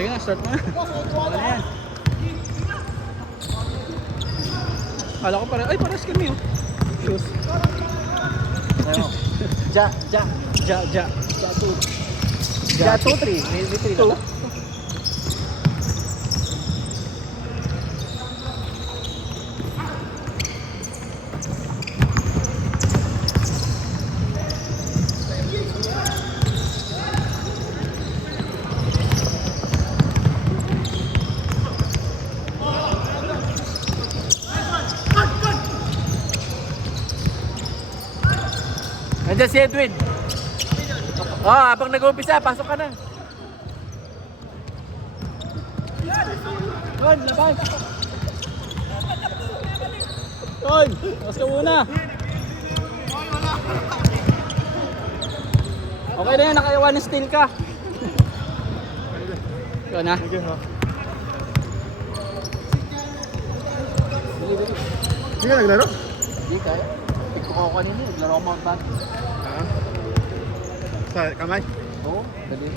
Sige na, start mo na. Ano yan? Kala ko pare, ay pares kami oh. Shoes. Ano? Ja 2. Ja 2, 3. May 3 na ba? Nandiyan si Edwin. Habang nag-umpisa, pasok ka na. Ton, labas! Ton, labas ka muna! Okay na yan, naka-1 steal ka. Ikaw na. Hindi ka naglaro? Hindi kaya. Tigko ko kanina, naglaro ako Mount Bag. Sa kamay? Oo, dali.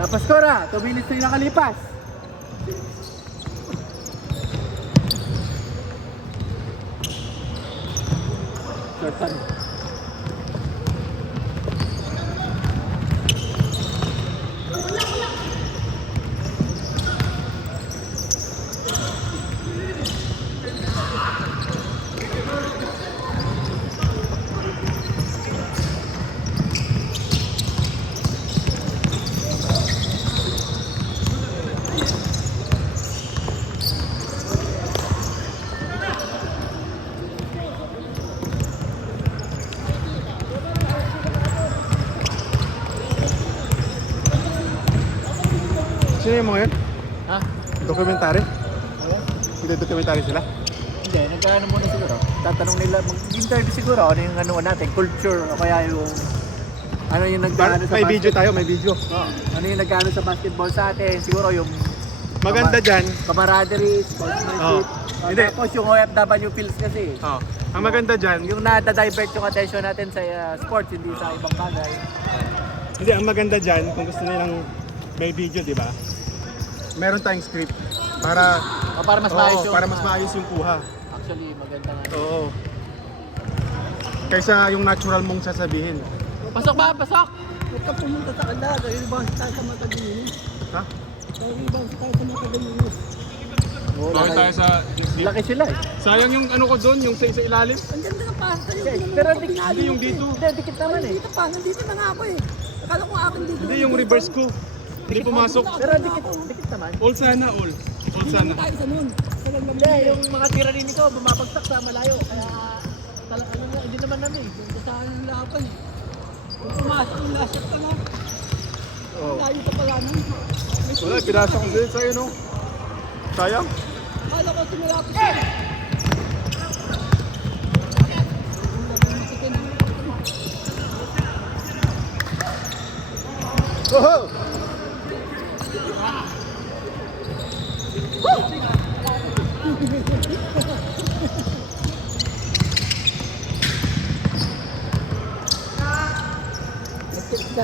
Tapos ko na, 2 minutes na yung nakalipas. Shortan. Sino yung mga yun? Ha? Dokumentary? Hindi dokumentary sila? Hindi, nagkaano muna siguro. Tatanong nila, mag-interview siguro ano yung ano natin, culture o kaya yung ano yung nagkaano sa May video tayo, may video. ano yung nagkaano sa basketball sa atin, siguro yung Maganda dyan. camaraderie, sportsmanship. Hindi. Tapos yung OFW feels kasi. Oh. Ang maganda dyan, Yung na-divert yung attention natin sa sports, hindi sa ibang bagay. hindi, ang maganda dyan, kung gusto nilang may video, di ba? Meron tayong script para Para mas maayos yung... para mas maayos yung kuha. Actually, maganda nga. Oo. Kaysa yung natural mong sasabihin. Pasok ba? Pasok! Huwag ka pumunta sa kanda, dahil ba tayo sa Matagilinis? Ha? Dahil ba tayo sa Matagilinis? Bakit tayo sa... Laki sila eh. Sayang yung ano ko doon, yung sa ilalim. Ang ganda ng pahan tayo. Pero Hindi yung dito. Hindi, dikit naman eh. Dito pa, nandito na nga ako eh. Akala ko akin dito. Hindi yung reverse ko. Hindi pumasok. Pero dikit naman. All sana, all. All sana. Tayo sa nun. Sa lang Hindi, yung mga tira rin nito, bumabagsak sa malayo. Kaya, talagang ano nga, hindi naman namin. Saan yung laban eh. Kung pumasok yung last shot ka no. Oo. Layo pa pala nun. Wala, pinasa ko din sa'yo, no? Sayang. Akala ko tumilapit siya. Oh!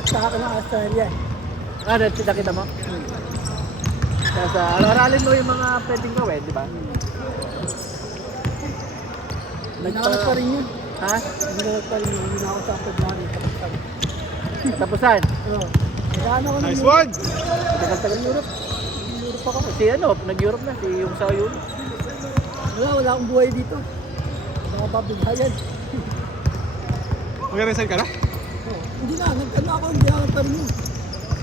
Sa akin ang Australia. Nakita mo? Kaya aralin mo yung mga pwedeng gawin, di ba? Nagkakas pa rin yun. Ha? Nagkakas pa rin yun. Hindi na ako sa pagmani. Katapusan. Oo. Nagano ko ng Nice one! Tagal-tagal Europe. Europe ako. Si ano, nag-Europe na. Si yung sa Europe. Wala akong buhay dito. Mga babighayan. Mag-resign ka na? Hindi na, nag-ano ako, hindi ako pa rin yun.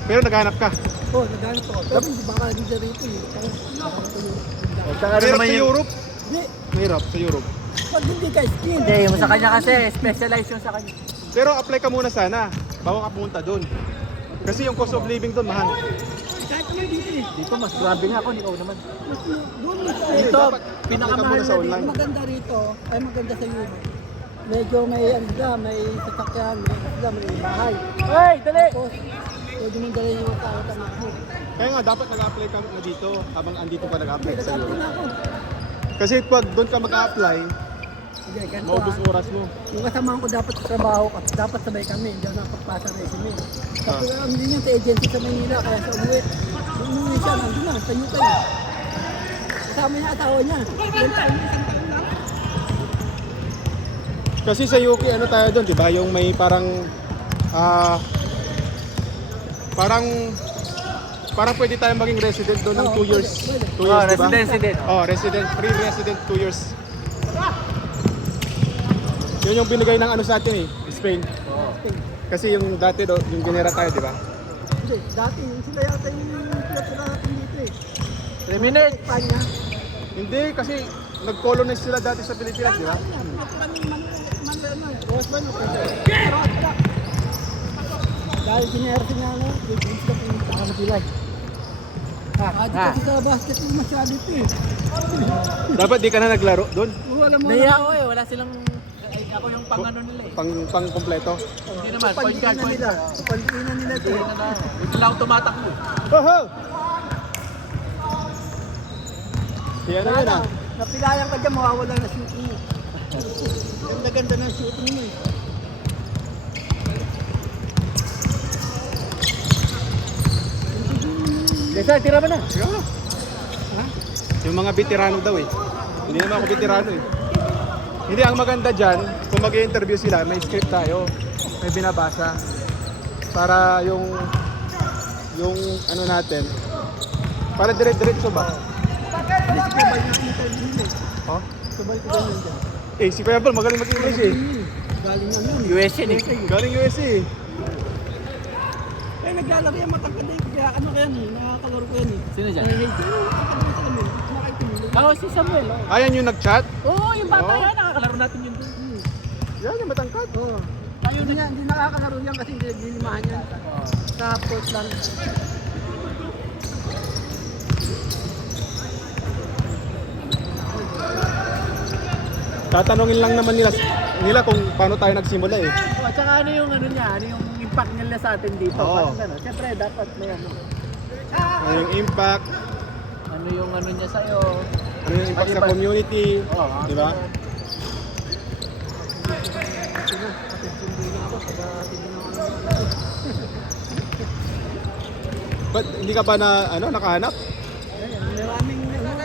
Pero naghahanap ka. Oo, naghanap ako. Pero hindi baka hindi siya rito eh. Naghanap ko yun. At saka Mahirap naman sa yung... Europe. Hindi, Mahirap sa Europe. pag hindi ka skill. Hindi, yung sa kanya kasi, specialize yung sa kanya. Pero apply ka muna sana. Bago ka pumunta doon. Kasi yung cost of living doon mahal. Kahit naman dito eh. Dito mas grabe nga ako, ikaw naman. Doon mas Dito Ito, dapat pinakamahal apply ka muna sa na online. Ang maganda rito, ay maganda sa Europe. Medyo may may sasakyan, may bahay. Hey, dali! Tapos, pwede mong dalhin yung anak mo. Kaya nga, dapat nag-apply ka na dito habang andito ka nag-apply May sa nag-apply iyo. na ako. Kasi pag doon ka mag-apply, Hindi, ganito maubos oras mo. Yung kasamahan ko dapat sa trabaho, dapat sabay kami, hindi ako nakapagpasa ng resume. Tapos hindi niya sa agency sa Maynila, kaya sa umuwi. Nung umuwi siya, nandun na, sa UK. Kasama niya asawa niya. Ilan taon niya, isang taon lang. Kasi sa UK, ano tayo doon, di ba? Yung may parang, parang pwede tayong maging resident doon ng 2 years. pwede. 2 years, di ba? Residency din. Oh, resident, free resident 2 years. Yun yung binigay ng ano sa atin eh, Spain. Kasi yung dati do, yung ginera tayo, di ba? Hindi, dati yung sila yata yung pinatira natin dito eh. 3 minutes! Espanya. Hindi, kasi nag-colonize sila dati sa Pilipinas, di ba? Pinatira ng Rosman, pero wala. Dahil ginerso niya ano, hindi sila pinita ka na pilay. Adi kasi sa basketball masyado ito eh. Dapat di ka na naglaro doon, Wala mo Naiya ako eh, wala silang... Ay, ako yung pang-ano nila eh. pang kompleto. Hindi naman, point guard, point nila. guard. Palikinan nila ito. Hindi na. Hindi lang ako tumatakbo. Oho! Yan na yun ah. Napilayan ka dyan, mawawala na shooting mo. Ganda-ganda ng shooting mo eh. Desa, tira mo na. Sige na. Yung mga veterano daw eh. Hindi naman ako veterano eh. Hindi, ang maganda dyan, kung mag-i-interview sila, may script tayo. May binabasa. Para yung ano natin, para dire-diretso ba? Hindi si Kabal na interview nila eh. Oh? Kabal ko ganyan dyan. Eh, si Kuya Bal, magaling mag-English eh. Galing na nun. US yun eh. Galing USA eh. Eh, naglalaro yan matangkad eh. Kaya ano kaya ni, nakakalaro ko yan eh. Sino dyan? Hey, nakakadami sila mo. Nakaitumili. Ako si Samuel. Ayan yung nag-chat. Oo, yung bata Oo. yan. Nakakalaro natin yun doon. Yan yung matangkad. Oo. Hindi nakakalaro yan kasi hindi naglilimahan yan. Sa Portland. Tatanungin lang naman nila kung paano tayo nagsimula eh. Oh, at saka ano yung ano niya, ano yung impact nila sa atin dito. Oo. Parang gano'n. Siyempre, dapat may ano. Ano yung impact, Ano yung ano niya sa'yo. ano yung impact sa community, Oo. di ba? Sige, attention din ako. Pagka tignan ako ng But hindi ka ba na nakahanap? maraming ano lang,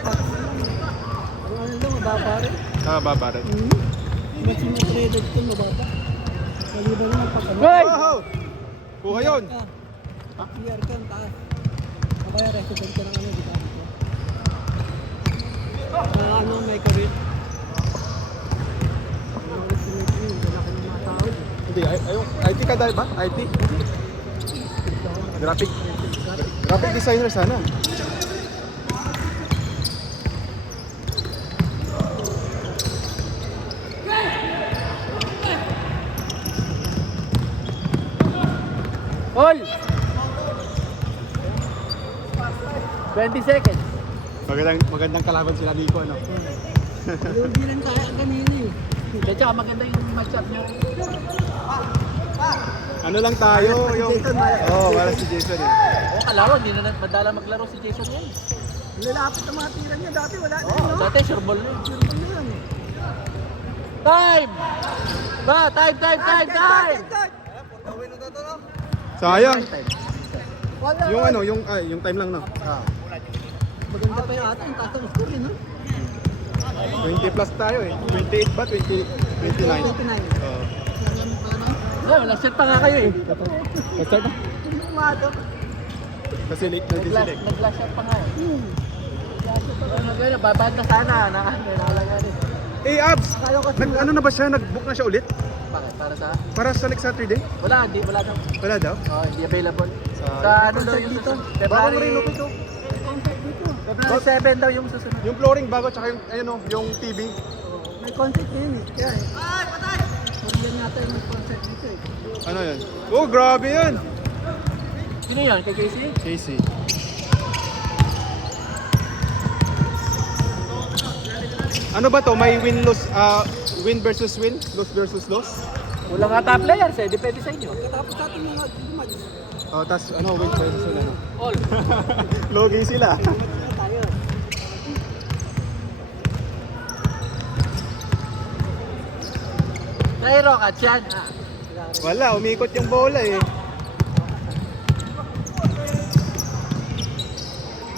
mababa rin. Baba rin. Mas sinutreaded ito, mababa. Maliban naman pag ano. Hoy! Wow! Kuha yun! PR ka, taas. Kabaya resident ka ng ano, di ba? Ano, may career. Ang resume ko, hindi na kayo mga tao. Hindi, IT ka dahil ba? IT? Graphic designer sana. Hol! 20 seconds. Magandang kalaban sila Nico, ano? Hindi rin kaya ganyan eh. At saka maganda yung matchup niyo. Ano lang tayo, yung... Jason, wala. Oo, wala si Jason eh. Oo, kalaro. Hindi na madala maglaro si Jason yan. Lalapit ang mga tira niya, dati wala na Oo, yun, no? dati sure ball na yun. Sure ball na yun eh. Time! Ba, time! Sayang! Wala. Yung ano, yung time lang no. Maganda pa yung ata, yung taas ng score eh, no? 20 plus tayo eh. 28 ba? 29? 29. Oo. Wala, shot pa nga kayo eh. Start na. Hindi umato. Kasi late na diselect. Nag-last shot pa nga eh. Babad na sana. Nakalaga rin. Eh, Abs! Kaya ko Ano na ba siya? Nag-book na siya ulit? Bakit? Para sa? Para sa next Saturday? Wala daw. Wala daw? Oh, hindi available. Sa- Sa ano daw yung dito? susunod? Bagong February renovate to. concert dito. February 7 daw yung susunod. Yung flooring bago tsaka yung, ayun oh, yung TV. May concert din eh. Kaya eh. Ay, patay! Korean yata yung may concert dito eh. Ano yan? Oh, grabe yan! Sino yan? Kay Casey? Casey. Ano ba to? May win versus win? Loss versus loss? Wala nga top players eh, depende sa inyo. Katapos natin mga gumags. Oh, tas ano, win versus win ano? All. Logi sila. Na tayo. Nairo ka, Chan. Wala, umikot yung bola eh.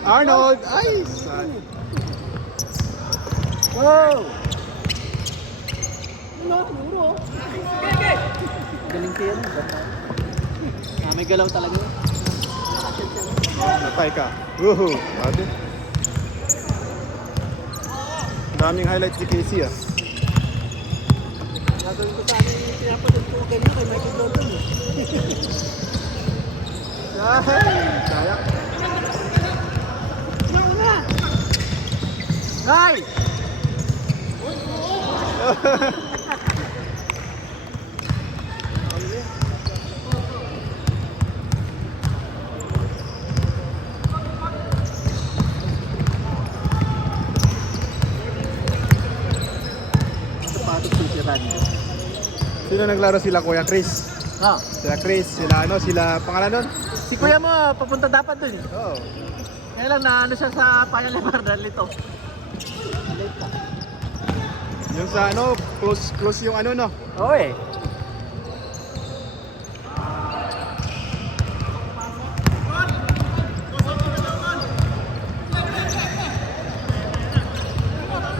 Arnold! Ay! Wow! Ano? Nuro. Galing siya. May galaw talaga. Natay ka. Woohoo! Ate. Daming highlights ni Casey ah. Gagawin ko sana yung pinapanood ko kanina kay Michael Jordan eh. Sayang. Una! Hay! Sapatos sisiran. Sino naglaro sila Kuya Chris? Ah, Sila Chris, sila ano, sila pangalan nun? si kuya mo, papunta dapat dun eh. Oo. Kaya lang na ano siya sa Paya Lemar dahil ito. Late pa. Yung sa ano, close yung ano no. Oo eh.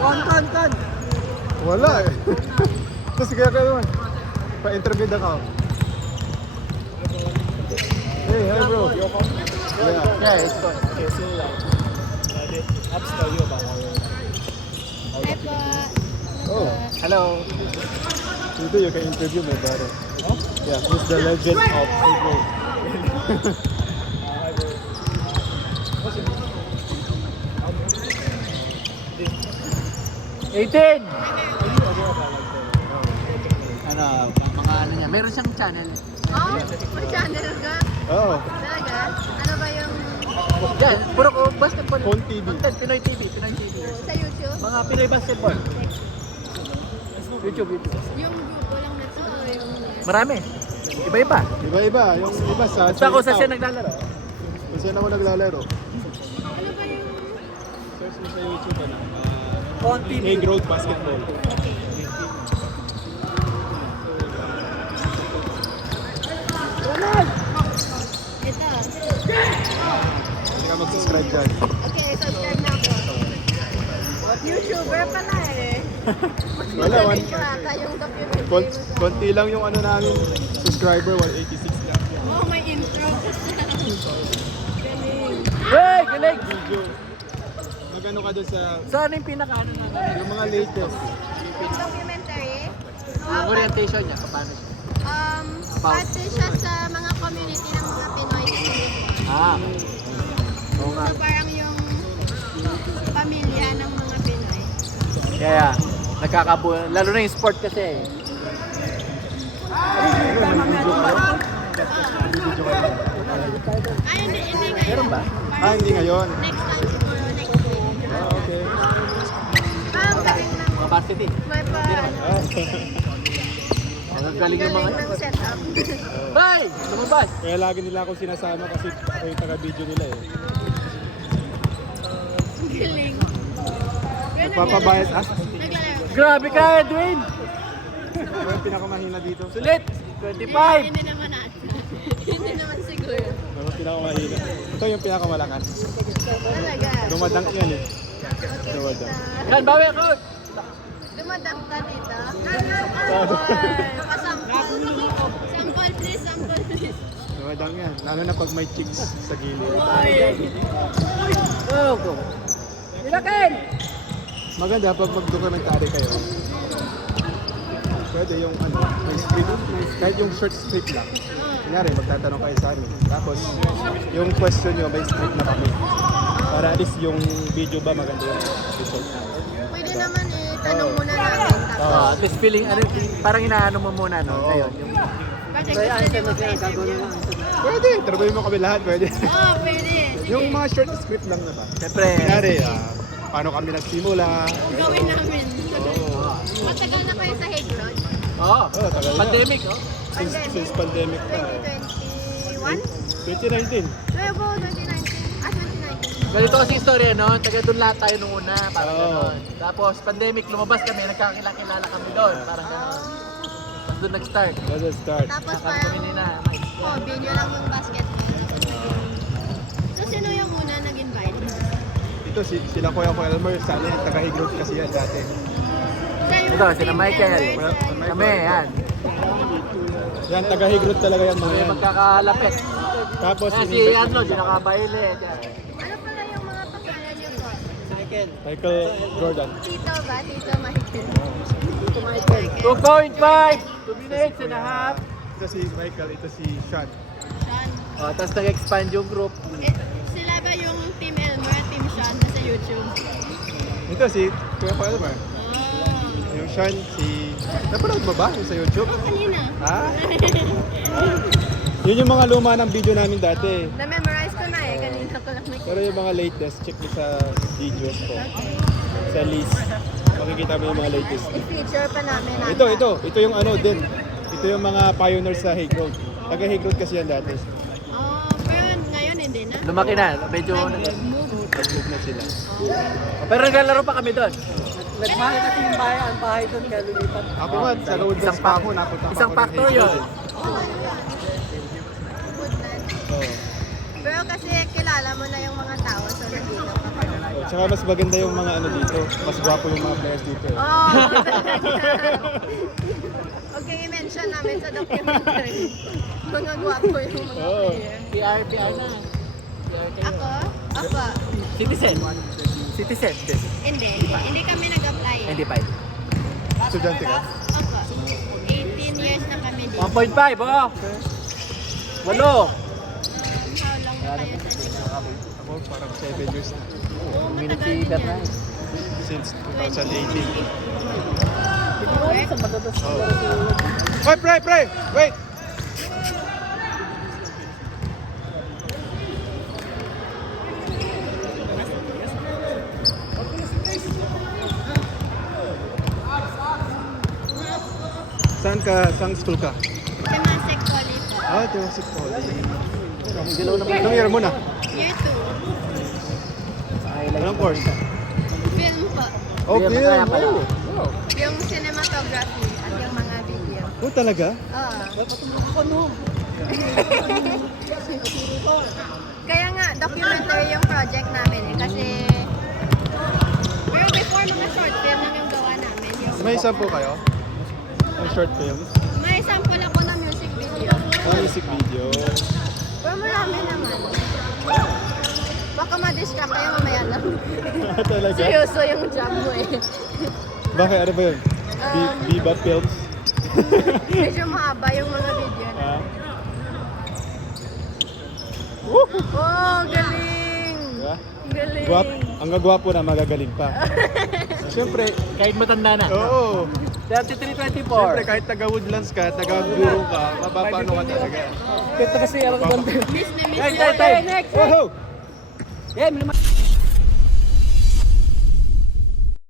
Kon. Wala eh. Tapos kaya naman. Pa-interview na ka. Hey, hi bro. Yeah. Yeah, it's fun. Okay, so the apps tell you about our Hi po. Oh, Hello. dito you can interview my brother. Yeah, who's the legend of football. what's your name? 18! Are you aware about like the Ano, mga ano niya. Meron siyang channel. Oh, may channel ka? Oh, Talaga? Ano ba yung Yan, puro ko basketball. Con TV. Content, Pinoy TV. sa YouTube? Mga Pinoy basketball. YouTube. Yung grupo lang na to, yung... Marami. Iba-iba. iba-iba. Yung iba sa Basta ako sa siya naglalaro. Kung saan ako naglalaro. Ano ba yung... search mo sa YouTube ano? Con TV. Egg Road Basketball. Ito. Hindi ka mag-subscribe dyan. Okay, subscribe na ako. YouTuber pala eh. Wala, Sabi ko ata yung documentary mo sa... Konti lang yung ano namin, subscriber, 186 lang. Oh, may intro. Galing. Hey, galing! Video. Magano ka doon sa Saan yung pinaka-ano na? yung mga latest? Yung documentary, Ang orientation niya, paano siya? pati siya sa mga community ng mga Pinoy sa Philippines. Ah. Oo nga. So parang yung pamilya ng mga Pinoy. Kaya, nagkakabuo. Lalo na yung sport kasi. Ay, hindi ngayon. Meron ba? Ah, hindi ngayon. Next time siguro, next week. Ah, okay. Galing ng... Mga varsity. May pa... Ang galing ng mga Galing ng setup. Hey! Lumabas! Kaya lagi nila akong sinasama kasi ako yung taga-video nila eh. Galing. Nagpapabayad as. Naglalaro. Grabe ka, Edwin! Ako yung pinakamahina dito. Sulit! 25! Hindi naman natin. Hindi naman siguro. Ako yung pinakamahina. Ito yung pinakamalakas. Talaga. Dumadang yan eh. Dumadang. Yan, bawi ako! Dumadang ka dito. Nakasampol. Sampol please, sampol please. Dumadang yan. Lalo na pag may chicks sa gilid. Go, go! Ilakin! Maganda pag mag-documentary kayo. Pwede yung ano, may script, kahit yung short script lang. Kunyari, magtatanong kayo sa amin. Tapos, yung question nyo, may script na kami. Para at least yung video ba maganda yung result. Pwede naman tanong muna namin. Tapos, At least feeling, ano, parang inaano mo muna, no? Ngayon, yung... project gusto niyo magka-interview. Pwede, interview mo kami lahat, pwede. Oo, pwede. Sige. Yung mga short script lang naman. Siyempre, Kunyari, paano kami nagsimula. Gawin namin. Oo. Matagal na kayo sa Hague Road? Oo. Oh, tagal na. Pandemic, oh. Since pandemic pa. 2021? 2019. Nuevo, 2019. 2019. Ganito kasi istorya, no? Taga doon lahat tayo nung una, parang Oo. gano'n. Tapos pandemic, lumabas kami, nagkakilala kami doon, parang gano'n. Tapos doon nag-start. Let's just start. Tapos Nakakami parang kami na, Mike. hobby nyo lang yung basketball. So, sino yung una nag-invite? Ito sila Kuya Elmer, sa amin, taga-Higrot kasi yan dati. Siya yung Ito, sila team Michael. member sa- Kami, yan. Yan, taga-Higrot talaga yan mga Kami yan. magkakalapit. Tapos, Yan, si in-invite Arnold, nila. yung naka-violet. yan. Ano pala yung mga pangalan niyo po? Michael Jordan. Tito ba? Tito Michael. 2.5! 2 minutes and a half. Ito si Michael, ito si Sean. Sean. Oh, tapos nag-expand yung group. Sila ba yung Team Elmer, Team Sean na sa YouTube? Ito si Kuya Elmer. Oh. Yung Sean, si... Napanood mo ba yung sa YouTube? Kanina. Ha? Yun yung mga luma ng video namin dati. Na-memorize ko na eh. Kanina ko lang nakita. Pero yung mga latest, check mo sa videos ko. Sa list. Makikita mo yung mga latest. I-feature pa namin. Ito yung ano din. Ito yung mga pioneers sa Hague Road. Taga Hague Road kasi yan dati. Oh, pero ngayon hindi na. Lumaki na, medyo... Nag-move. Nag-move na sila. Pero naglalaro pa kami doon. Nagmahal kasi yung bahay doon kaya lumipat. Ako nga, sa Lourdes pa ako, napunta pa Isang ako ng factor Hague yun. Road. Woodland. Oo. Pero kasi kilala mo na yung mga tao, so nandito ka pa. Tsaka mas maganda yung mga ano dito. Mas gwapo yung mga players dito. Eh. Oh! Okay, i-mention namin sa documentary. Mga gwapo yung mga Oo. player. PR na. PR kayo. Ako? Apa? Citizen. Citizen. Hindi. Hindi kami nag-apply. Hindi pa. Estudyante ka? Apa? 18 years na kami dito. 1.5, oh! Walo! How long na kayo sa dito? Ako parang 7 years na. Oo, Community matagal na Bernay. yan. Since 2018. Hoy, pre! Wait! Saan school ka? Temasek Poly po. Ah, Temasek Poly. Anong year mo na? Year 2. Anong course? Film po. Oh, Film, film. kaya pala. Oh. Yung cinematography at yung mga video. Oh, talaga? Kaya nga, documentary yung project namin eh. Kasi, pero before mga short film lang yung gawa namin. Yung, May sample kayo? Ang short film? may sample ako ng music video. Music video. Pero marami naman. Baka ma-distract kayo mamaya lang. Talaga? Seryoso yung job mo eh. Bakit? Ano ba yun? Bebop films? Medyo mahaba yung mga video na. Ah. Oh, galing! Diba? Galing! Ang gagwapo na, magagaling pa. Siyempre, Kahit matanda na. oo. 33-24. Siyempre, kahit taga-Woodlands ka, taga-guru ka, mapapano ka talaga. Ito kasi ako Miss na miss Guys, na. guys, guys. Woohoo! Eh,